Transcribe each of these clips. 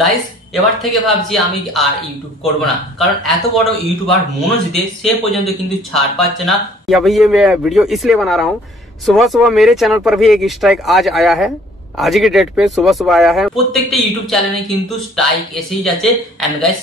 Guys এবার থেকে ভাবছি আমি আর ইউটিউব করব না, কারণ এত বড় ইউটিউবার মনোজ দে সে পর্যন্ত কিন্তু ছাড় পাচ্ছে না। भाई ये मैं वीडियो इसलिए बना रहा हूँ, सुबह सुबह मेरे चैनल पर भी एक स्ट्राइक आज आया है, आज की डेट पे सुबह सुबह आया है। প্রত্যেকটা ইউটিউব চ্যানেলে কিন্তু স্ট্রাইক এসেই যাচ্ছে। এন্ড গাইস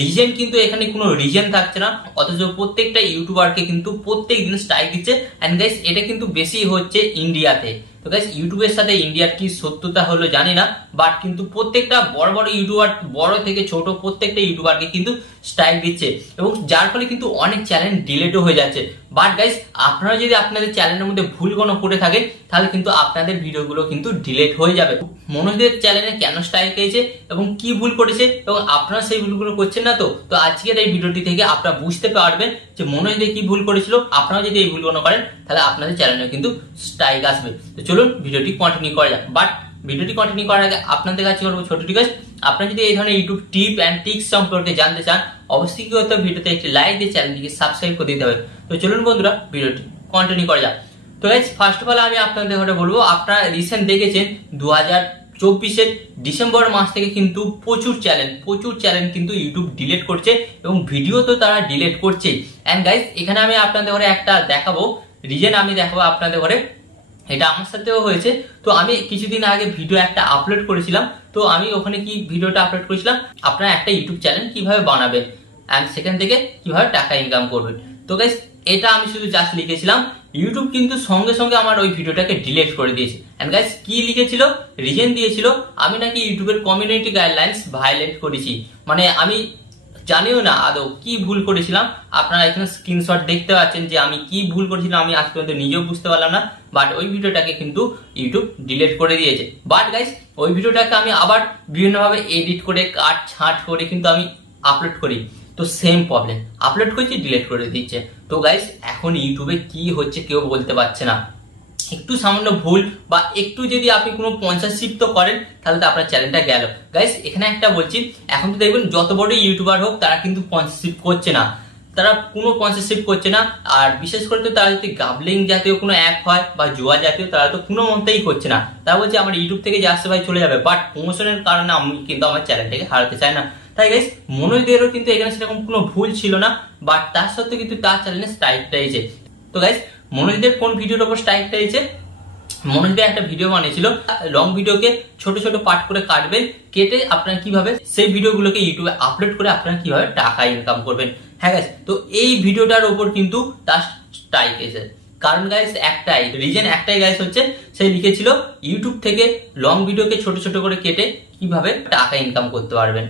রিজন কিন্তু এখানে কোনো রিজন থাকছে না, অথচ প্রত্যেকটা ইউটিউবারকে কিন্তু প্রত্যেক দিন স্ট্রাইক দিচ্ছে। এন্ড গাইস এটা কিন্তু বেশি হচ্ছে ইন্ডিয়াতে। তো গাইস ইউটিউবের সাথে ইন্ডিয়ার কি সত্যতা হলো জানি না, বাট কিন্তু প্রত্যেকটা বড় বড় ইউটিউবার, বড় থেকে ছোট প্রত্যেকটা ইউটিউবারকে কিন্তু স্ট্রাইক দিচ্ছে, এবং যার ফলে কিন্তু অনেক চ্যানেল ডিলেটও হয়ে যাচ্ছে। বাট গাইস আপনারা যদি আপনাদের চ্যানেলের মধ্যে ভুল কোনো করে থাকে তাহলে কিন্তু আপনাদের ভিডিওগুলো কিন্তু ডিলেট হয়ে যাবে। মনোজদের চ্যানেলে কেন স্ট্রাইক হয়েছে এবং কি ভুল করেছে, এবং আপনারা সেই ভুলগুলো করছেন না। তো আজকের এই ভিডিওটি থেকে আপনারা বুঝতে পারবেন যে মনোজদের কি ভুল করেছিল। আপনারা যদি এই ভুলগুলো করেন তাহলে আপনাদের চ্যানেলে কিন্তু স্ট্রাইক আসবে। তো চলুন ভিডিওটি কন্টিনিউ করা যাক। বাট ভিডিওটি কন্টিনিউ করার আগে আপনাদের কাছে করবো ছোট রিকোয়েস্ট, আপনারা যদি এই ধরনের ইউটিউব টিপ অ্যান্ড ট্রিক্স সম্পর্কে জানতে চান অবশ্যই কি করতে হবে, ভিডিওতে একটি লাইক দিয়ে চ্যানেলটিকে সাবস্ক্রাইব করে দিতে হবে। তো চলুন বন্ধুরা ভিডিওটি কন্টিনিউ করা যাক। তো গাইস ফার্স্ট অফ অল আমি আপনাদের ঘরে বলবো, আপনারা রিসেন্ট দেখেছেন 2024-এর ডিসেম্বর মাস থেকে কিন্তু প্রচুর চ্যানেল কিন্তু ইউটিউব ডিলিট করছে, এবং ভিডিও তো তারা ডিলিট করছে। এন্ড গাইস এখানে আমি আপনাদের ঘরে একটা দেখাবো রিজন, আমি দেখাবো আপনাদের ঘরে, এটা আমার সাথেও হয়েছে। তো আমি কিছুদিন আগে ভিডিও একটা আপলোড করেছিলাম। তো আমি ওখানে কি ভিডিওটা আপলোড করেছিলাম, আপনারা একটা ইউটিউব চ্যানেল কিভাবে বানাবেন এন্ড সেখান থেকে কিভাবে টাকা ইনকাম করবেন। তো গাইস এটা আমি শুধু জাস্ট লিখেছিলাম, ইউটিউব কিন্তু সঙ্গে সঙ্গে আমার ওই ভিডিওটাকে ডিলিট করে দিয়েছে। এন্ড গাইস কি লিখেছিল, রিজন দিয়েছিল আমি নাকি ইউটিউবের কমিউনিটি গাইডলাইন্স ভায়োলেট করেছি। মানে আমি জানিও না আদৌ কি ভুল করেছিলাম। আপনারা এখানে স্ক্রিনশট দেখতে পাচ্ছেন যে আমি কি ভুল করেছিলাম, আমি আজ পর্যন্ত নিজেও বুঝতে পারলাম না। বাট ওই ভিডিওটাকে কিন্তু ইউটিউব ডিলিট করে দিয়েছে। বাট গাইস ওই ভিডিওটাকে আমি আবার বিভিন্নভাবে এডিট করে কাট ছাঁট করে কিন্তু আমি আপলোড করি, তো সেম প্রবলেম, আপলোড করছি ডিলিট করে দিচ্ছে। তো গাইস এখন ইউটিউবে কি হচ্ছে কেউ বলতে পারছে না। একটু সামান্য ভুল বা একটু যদি আপনি কোনো স্পন্সরশিপ তো করেন তাহলে তো আপনার চ্যানেলটা গেল। গাইস এখানে একটা বলছি, এখন তো দেখবেন যত বড় ইউটিউবার হোক তারা কিন্তু স্পন্সরশিপ করছে না, তারা কোনো স্পন্সরশিপ করছে না। আর বিশেষ করে তো তারা যদি গাবলিং জাতীয় কোনো অ্যাপ হয় বা জুয়া জাতীয়, তারা তো কোনো মতেই করছে না। তারা বলছে আমার ইউটিউব থেকে যে আসছে ভাই চলে যাবে, বাট প্রমোশনের কারণে আমি কিন্তু আমার চ্যানেলটাকে হারাতে চাই না। তাই গাইস মনোজদেরও কিন্তু এখানে সেরকম কোনো ভুল ছিল না, বাট তার সত্ত্বেও কিন্তু তার চ্যানেলে স্ট্রাইকটা এসেছে। তো গাইস মনোজদের কোন ভিডিওর উপর স্ট্রাইকটা এসেছে, মনোজদে একটা ভিডিও বানিয়েছিল, লং ভিডিওকে ছোট ছোট পার্ট করে কাটবেন, কেটে আপনারা কিভাবে সেই ভিডিওগুলোকে ইউটিউবে আপলোড করে আপনারা কিভাবে টাকা ইনকাম করবেন। হ্যাঁ গাইস তো এই ভিডিওটার উপর কিন্তু তার স্ট্রাইক এসেছে। কারণ গাইস একটাই রিজন, একটাই গাইস হচ্ছে সে লিখেছিল ইউটিউব থেকে লং ভিডিওকে ছোট ছোট করে কেটে কিভাবে টাকা ইনকাম করতে পারবেন।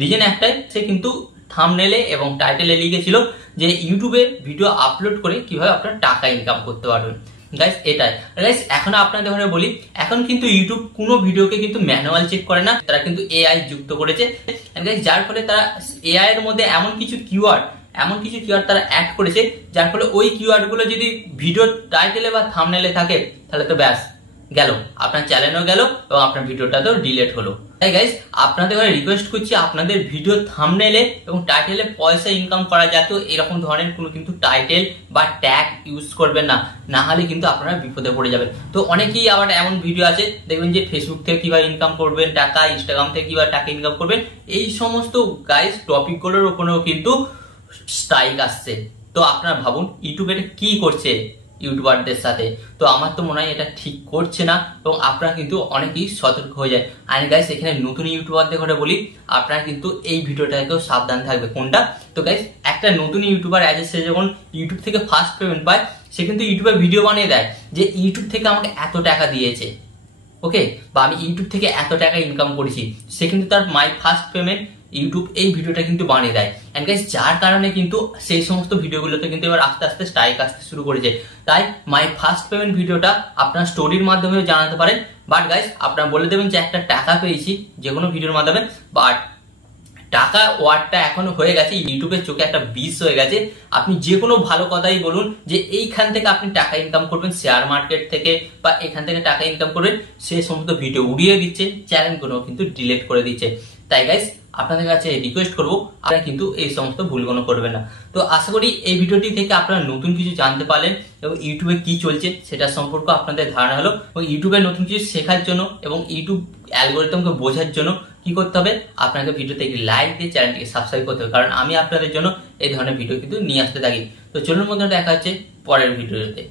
রিজন একটাই, সে কিন্তু থাম্বনেলে এবং টাইটেলে লিখেছিল যে ইউটিউবে ভিডিও আপলোড করে কিভাবে আপনারা টাকা ইনকাম করতে পারবেন। গাইস এটাই। গাইস এখন আপনাদের ঘরে বলি, এখন কিন্তু ইউটিউব কোনো ভিডিওকে কিন্তু ম্যানুয়াল চেক করে না, তারা কিন্তু এআই যুক্ত করেছে। গাইস যার ফলে তারা এআই এর মধ্যে এমন কিছু কিওয়ার্ড তারা অ্যাড করেছে, যার ফলে ওই কিওয়ার্ড গুলো যদি ভিডিও টাইটেলে বা থাম্বনেলে থাকে তাহলে তো ব্যাস গেল, আপনার চ্যানেলও গেল এবং আপনার ভিডিওটা তো ডিলিট হলো। তাই গাইস আপনাদের ঘরে রিকোয়েস্ট করছি, আপনাদের ভিডিও থাম্বনেলে এবং টাইটেলে পয়সা ইনকাম করা যাতে এরকম ধরনের কোনো কিন্তু টাইটেল বা ট্যাগ ইউজ করবেন না, না হলে কিন্তু আপনারা বিপদে পড়ে যাবেন। তো অনেকেই আবার এমন ভিডিও আছে দেখবেন যে ফেসবুক থেকে কিভাবে ইনকাম করবেন টাকা, ইনস্টাগ্রাম থেকে কিভাবে টাকা ইনকাম করবেন, এই সমস্ত গাইস টপিকগুলোর উপরেও কিন্তু স্ট্রাইক আসছে। তো আপনারা ভাবুন ইউটিউব এটা কি করছে ইউটিউবারদের সাথে। তো আমার তো মনে হয় এটা ঠিক করছে না, এবং আপনারা কিন্তু অনেকেই সতর্ক হয়ে যায়। আর গাইস এখানে নতুন ইউটিউবারদের কথা বলি, আপনারা কিন্তু এই ভিডিওটাকেও সাবধান থাকবে। কোনটা, তো গাইস একটা নতুন ইউটিউবার সে যখন ইউটিউব থেকে ফার্স্ট পেমেন্ট পায়, সে কিন্তু ইউটিউবে ভিডিও বানিয়ে দেয় যে ইউটিউব থেকে আমাকে এত টাকা দিয়েছে, ওকে, বা আমি ইউটিউব থেকে এত টাকা ইনকাম করেছি। সে কিন্তু তার মাই ফার্স্ট পেমেন্ট ইউটিউব এই ভিডিওটা কিন্তু বানিয়ে দেয়। এন্ড গাইস যার কারণে কিন্তু সেই সমস্ত ভিডিওগুলোতে কিন্তু এবার আস্তে আস্তে স্ট্রাইক আসতে শুরু করেছে। তাই মাই ফার্স্ট পেমেন্ট ভিডিওটা আপনার স্টোরির মাধ্যমেও জানাতে পারেন, বাট গাইস আপনারা বলে দেবেন যে একটা টাকা পেয়েছি যে কোনো ভিডিওর মাধ্যমে। বাট টাকা ওয়ার্ডটা এখন হয়ে গেছে ইউটিউবের চোখে একটা বিষ হয়ে গেছে। আপনি যে কোনো ভালো কথাই বলুন যে এইখান থেকে আপনি টাকা ইনকাম করবেন, শেয়ার মার্কেট থেকে বা এখান থেকে টাকা ইনকাম করবেন, সে সমস্ত ভিডিও উড়িয়ে দিচ্ছে, চ্যানেলগুলো কিন্তু ডিলিট করে দিচ্ছে। তাই গাইস আপনাদের কাছে রিকোয়েস্ট করবো আপনারা কিন্তু এই সমস্ত ভুলগুলো করবেন না। তো আশা করি এই ভিডিওটি থেকে আপনারা নতুন কিছু জানতে পারলেন এবং ইউটিউবে কি চলছে সেটা সম্পর্কে আপনাদের ধারণা হলো, এবং ইউটিউবে নতুন কিছু শেখার জন্য এবং ইউটিউব অ্যালগরিদমকে বোঝার জন্য কি করতে হবে, আপনাকে ভিডিওতে একটি লাইক দিয়ে চ্যানেলটিকে সাবস্ক্রাইব করতে হবে, কারণ আমি আপনাদের জন্য এই ধরনের ভিডিও কিন্তু নিয়ে আসতে থাকি। তো চলুন বন্ধুরা, দেখা হচ্ছে পরের ভিডিওতে।